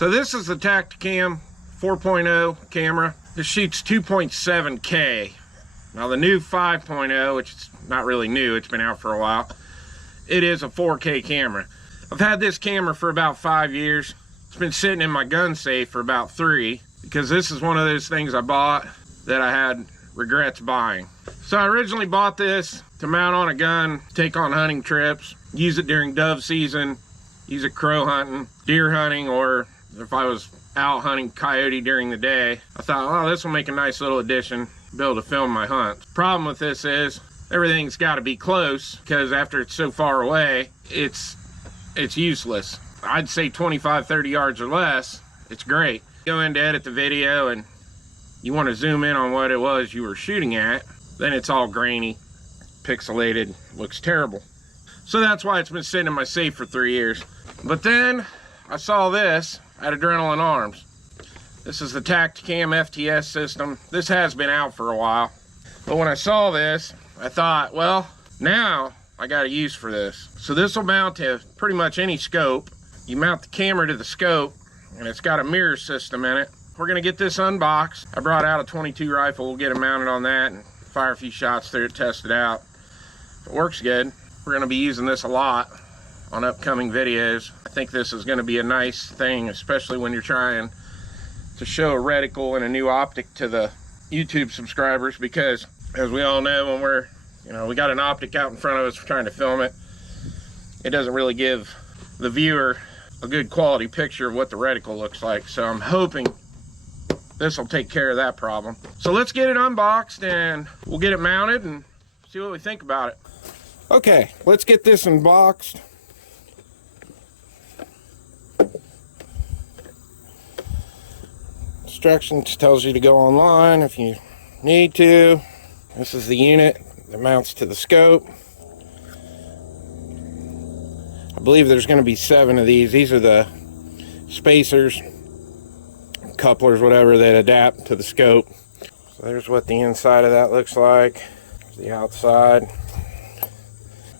So this is the Tactacam 4.0 camera. This shoots 2.7K. Now the new 5.0, which is not really new, it's been out for a while, it is a 4K camera. I've had this camera for about 5 years. It's been sitting in my gun safe for about 3, because this is one of those things I bought that I had regrets buying. So I originally bought this to mount on a gun, take on hunting trips, use it during dove season, use it crow hunting, deer hunting, or if I was out hunting coyote during the day. I thought, oh, this will make a nice little addition, be able to film my hunts. Problem with this is everything's got to be close, because after it's so far away, it's useless. I'd say 25, 30 yards or less, it's great. Go in to edit the video and you want to zoom in on what it was you were shooting at, then it's all grainy, pixelated, looks terrible. So that's why it's been sitting in my safe for 3 years. But then I saw this at Adrenaline Arms. This is the Tactacam FTS system. This has been out for a while. But when I saw this, I thought, well, now I got a use for this. So this will mount to pretty much any scope. You mount the camera to the scope, and it's got a mirror system in it. We're gonna get this unboxed. I brought out a 22 rifle. We'll get it mounted on that and fire a few shots through it, test it out. If it works good, we're gonna be using this a lot on upcoming videos. I think this is gonna be a nice thing, especially when you're trying to show a reticle and a new optic to the YouTube subscribers, because as we all know, when we got an optic out in front of us, we're trying to film it, it doesn't really give the viewer a good quality picture of what the reticle looks like. So I'm hoping this will take care of that problem. So let's get it unboxed and we'll get it mounted and see what we think about it. Okay, let's get this unboxed. Instructions tells you to go online if you need to. This is the unit that mounts to the scope. I believe there's going to be 7 of these. These are the spacers, couplers, whatever, that adapt to the scope. So there's what the inside of that looks like. There's the outside.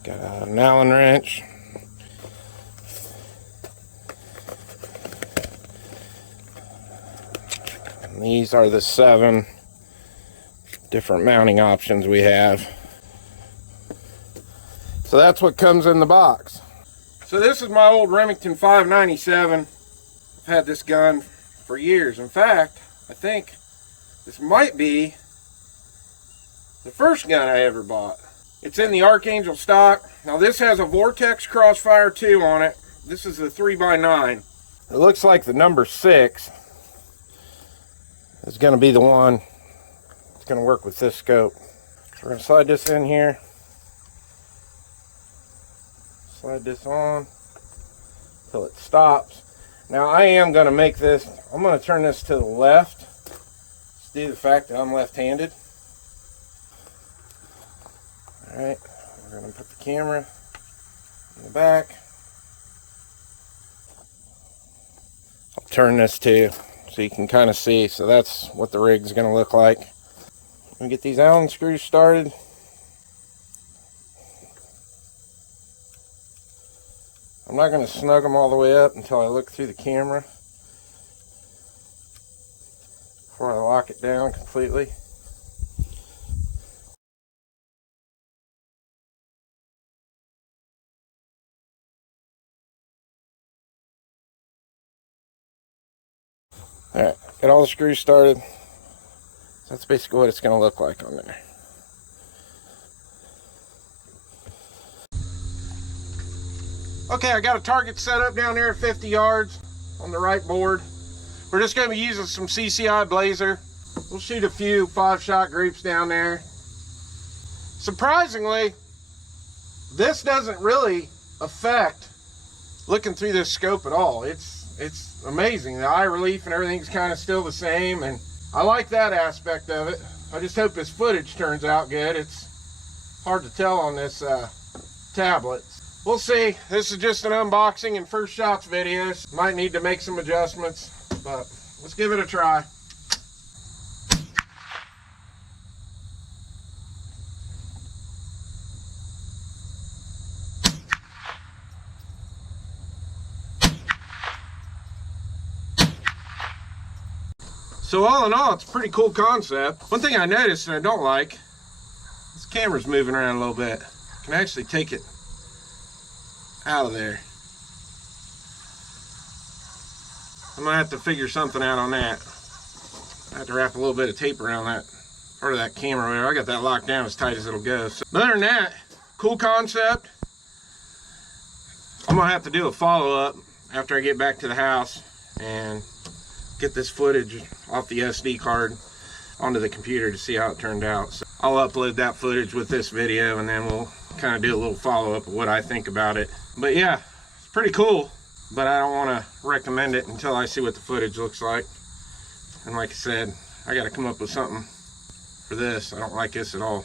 Got an Allen wrench. And these are the 7 different mounting options we have. So that's what comes in the box. So this is my old Remington 597. I've had this gun for years. In fact, I think this might be the first gun I ever bought. It's in the Archangel stock. Now this has a Vortex Crossfire 2 on it. This is the 3x9. It looks like the number 6 is going to be the one that's going to work with this scope. So we're going to slide this in here. Slide this on until it stops. Now I am going to make this, I'm going to turn this to the left due to the fact that I'm left-handed. Alright, we're going to put the camera in the back. I'll turn this too so you can kind of see. So that's what the rig's going to look like. I'm going to get these Allen screws started. I'm not going to snug them all the way up until I look through the camera before I lock it down completely. Alright, got all the screws started. So that's basically what it's going to look like on there. Okay, I got a target set up down there at 50 yards on the right board. We're just going to be using some CCI Blazer. We'll shoot a few 5-shot groups down there. Surprisingly, this doesn't really affect looking through this scope at all. It's amazing. The eye relief and everything's kind of still the same, and I like that aspect of it. I just hope this footage turns out good. It's hard to tell on this tablet. We'll see. This is just an unboxing and first shots videos. Might need to make some adjustments, but let's give it a try. So all in all, it's a pretty cool concept. One thing I noticed and I don't like, this camera's moving around a little bit. I can actually take it out of there. I'm gonna have to figure something out on that. I have to wrap a little bit of tape around that part of that camera. I got that locked down as tight as it'll go. So, other than that, cool concept. I'm gonna have to do a follow-up after I get back to the house and get this footage off the SD card onto the computer to see how it turned out. So I'll upload that footage with this video, and then we'll kind of do a little follow-up of what I think about it. But yeah, it's pretty cool, but I don't want to recommend it until I see what the footage looks like. And like I said, I got to come up with something for this. I don't like this at all.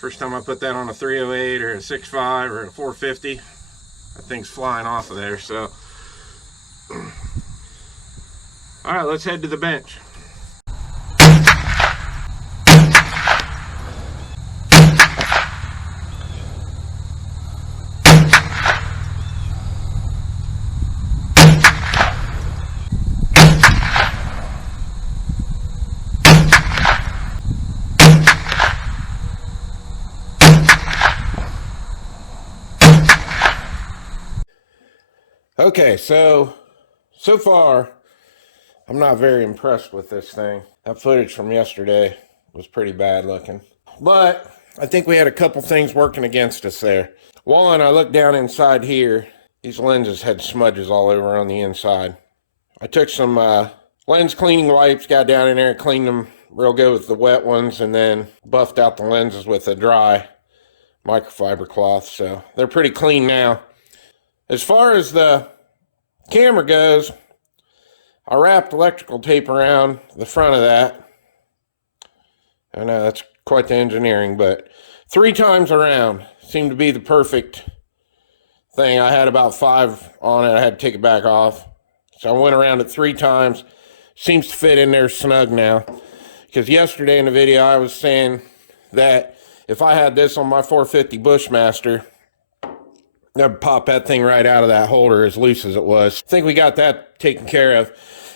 First time I put that on a 308 or a 6.5 or a 450, that thing's flying off of there. So all right, let's head to the bench. Okay, so far, I'm not very impressed with this thing. That footage from yesterday was pretty bad looking. But I think we had a couple things working against us there. One, I looked down inside here. These lenses had smudges all over on the inside. I took some lens cleaning wipes, got down in there and cleaned them real good with the wet ones, and then buffed out the lenses with a dry microfiber cloth. So they're pretty clean now. As far as the camera goes, I wrapped electrical tape around the front of that. I know that's quite the engineering, but 3 times around seemed to be the perfect thing. I had about 5 on it. I had to take it back off. So I went around it 3 times. Seems to fit in there snug now. Because yesterday in the video I was saying that if I had this on my 450 Bushmaster, I'd pop that thing right out of that holder as loose as it was. I think we got that taken care of.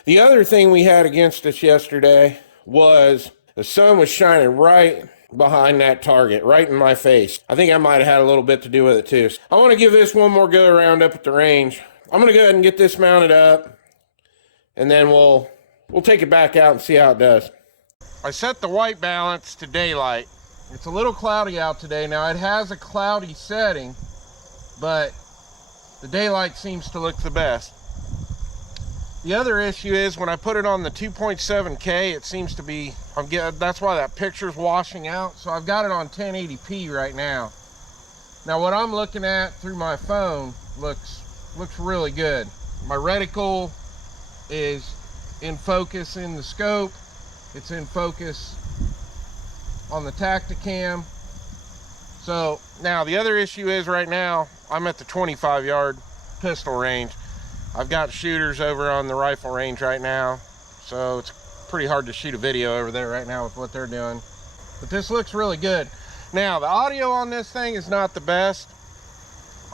The other thing we had against us yesterday was the sun was shining right behind that target, right in my face. I think I might have had a little bit to do with it too. I want to give this one more go around up at the range. I'm going to go ahead and get this mounted up, and then we'll take it back out and see how it does. I set the white balance to daylight. It's a little cloudy out today. Now it has a cloudy setting, but the daylight seems to look the best. The other issue is when I put it on the 2.7K, it seems to be, that's why that picture's washing out. So I've got it on 1080p right now. Now what I'm looking at through my phone looks really good. My reticle is in focus in the scope. It's in focus on the Tactacam. So now the other issue is right now I'm at the 25-yard pistol range. I've got shooters over on the rifle range right now, so it's pretty hard to shoot a video over there right now with what they're doing. But this looks really good. Now the audio on this thing is not the best.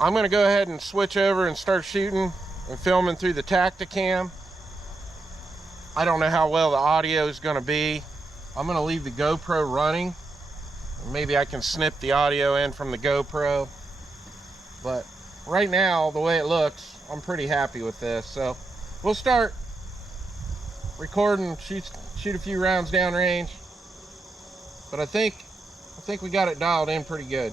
I'm going to go ahead and switch over and start shooting and filming through the Tactacam. I don't know how well the audio is going to be. I'm going to leave the GoPro running. Maybe I can snip the audio in from the GoPro. But right now, the way it looks, I'm pretty happy with this. So we'll start recording, shoot a few rounds downrange. But I think we got it dialed in pretty good.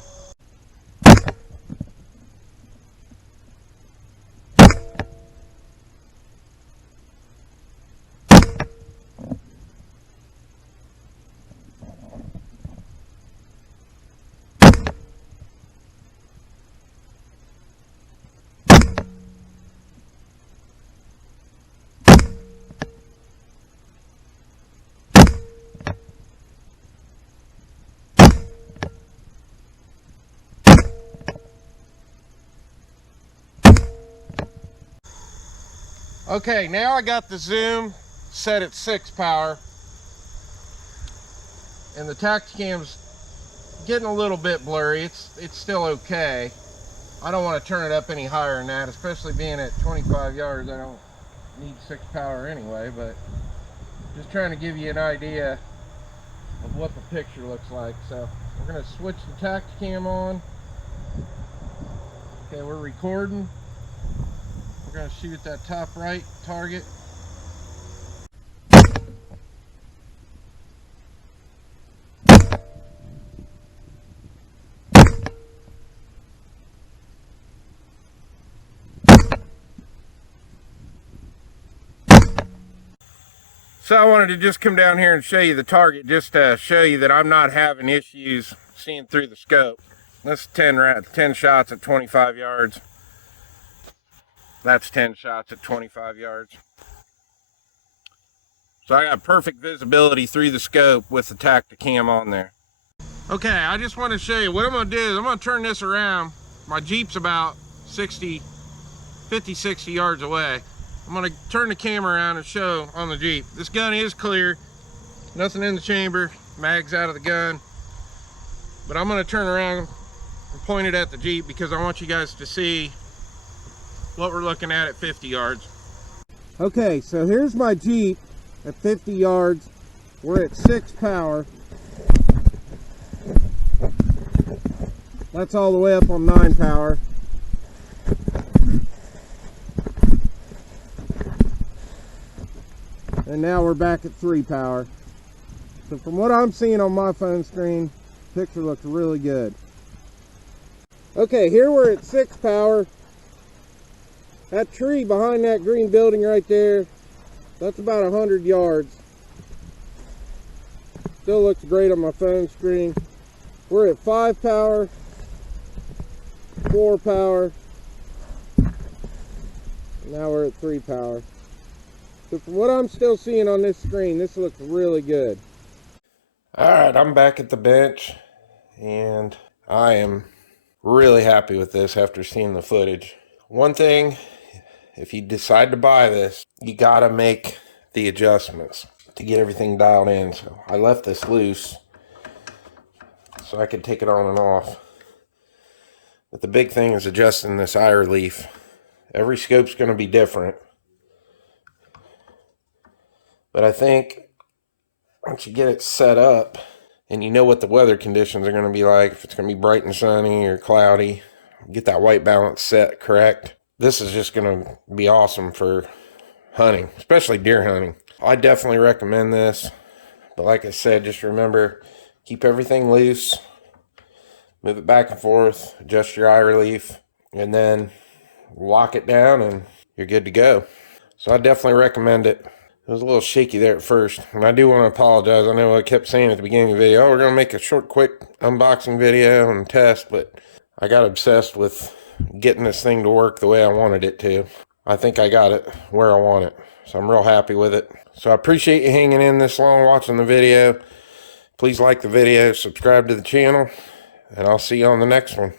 Okay, now I got the zoom set at 6 power, and the Tactacam's getting a little bit blurry. It's still okay. I don't want to turn it up any higher than that, especially being at 25 yards. I don't need 6 power anyway, but Just trying to give you an idea of what the picture looks like. So we're going to switch the Tactacam on. Okay, we're recording. We're going to shoot at that top right target. So I wanted to just come down here and show you the target, just to show you that I'm not having issues seeing through the scope. That's 10 shots at 25 yards. That's 10 shots at 25 yards. So I got perfect visibility through the scope with the Tactacam on there. Okay, I just want to show you what I'm going to do is I'm going to turn this around. My Jeep's about 50, 60 yards away. I'm going to turn the camera around and show on the Jeep. This gun is clear, nothing in the chamber, mag's out of the gun. But I'm going to turn around and point it at the Jeep because I want you guys to see what we're looking at 50 yards. Okay, so here's my Jeep at 50 yards. We're at 6 power. That's all the way up on 9 power. And now we're back at 3 power. So from what I'm seeing on my phone screen, the picture looks really good. Okay, here we're at 6 power. That tree behind that green building right there, that's about 100 yards. Still looks great on my phone screen. We're at 5 power, 4 power. Now we're at 3 power. So from what I'm still seeing on this screen, this looks really good. Alright, I'm back at the bench, and I am really happy with this after seeing the footage. One thing, if you decide to buy this, you gotta make the adjustments to get everything dialed in. So I left this loose so I could take it on and off. But the big thing is adjusting this eye relief. Every scope's gonna be different. But I think once you get it set up and you know what the weather conditions are going to be like, if it's going to be bright and sunny or cloudy, get that white balance set correct, this is just going to be awesome for hunting, especially deer hunting. I definitely recommend this. But like I said, just remember, keep everything loose, move it back and forth, adjust your eye relief, and then lock it down and you're good to go. So I definitely recommend it. It was a little shaky there at first, and I do want to apologize. I know I kept saying at the beginning of the video, oh, we're going to make a short, quick unboxing video and test, but I got obsessed with getting this thing to work the way I wanted it to. I think I got it where I want it, so I'm real happy with it. So I appreciate you hanging in this long watching the video. Please like the video, subscribe to the channel, and I'll see you on the next one.